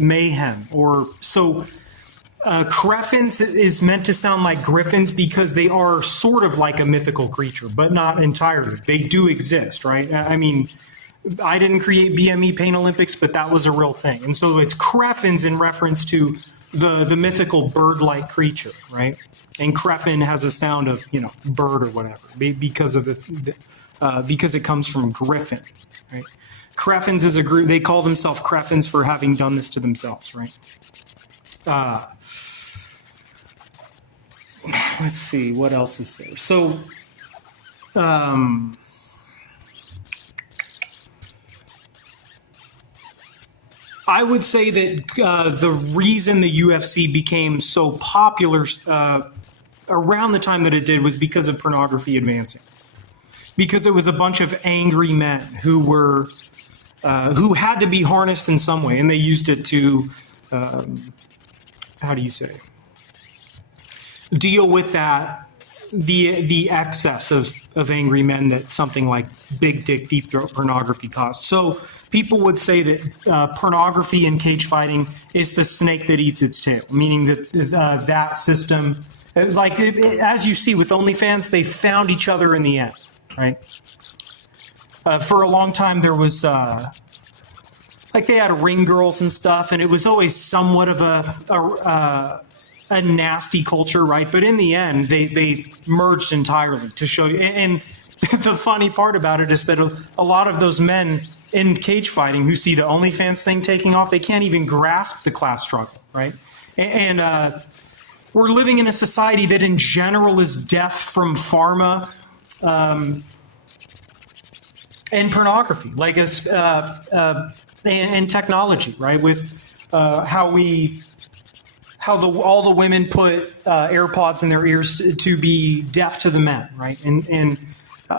mayhem, or so. Creffins is meant to sound like griffins because they are sort of like a mythical creature, but not entirely. They do exist, right? I mean, I didn't create BME Pain Olympics, but that was a real thing. And so it's creffins in reference to the mythical bird-like creature, right? And creffin has a sound of, bird or whatever, because of because it comes from griffin, right? Creffins is a group, they call themselves creffins for having done this to themselves, right? Let's see, what else is there? So, I would say that the reason the UFC became so popular around the time that it did was because of pornography advancing. Because it was a bunch of angry men who had to be harnessed in some way, and they used it to, how do you say, deal with the excess of angry men that something like big dick, deep throat pornography caused. So people would say that pornography in cage fighting is the snake that eats its tail, meaning that that system, as you see with OnlyFans, they found each other in the end, right? For a long time, there was they had ring girls and stuff, and it was always somewhat of a nasty culture, right? But in the end, they merged entirely to show you. And the funny part about it is that a lot of those men in cage fighting who see the OnlyFans thing taking off, they can't even grasp the class struggle, right? And we're living in a society that in general is deaf from pharma and pornography, and technology, right? With how all the women put AirPods in their ears to be deaf to the men, right? And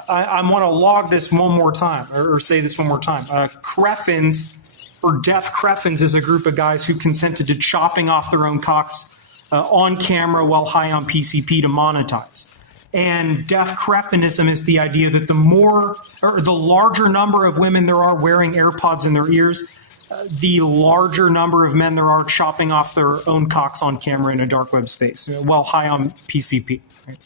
I want to log this one more time, or say this one more time. Creffins, or deaf creffins, is a group of guys who consented to chopping off their own cocks on camera while high on PCP to monetize. And deaf creffinism is the idea that the larger number of women there are wearing AirPods in their ears, the larger number of men there are chopping off their own cocks on camera in a dark web space while high on PCP. Right?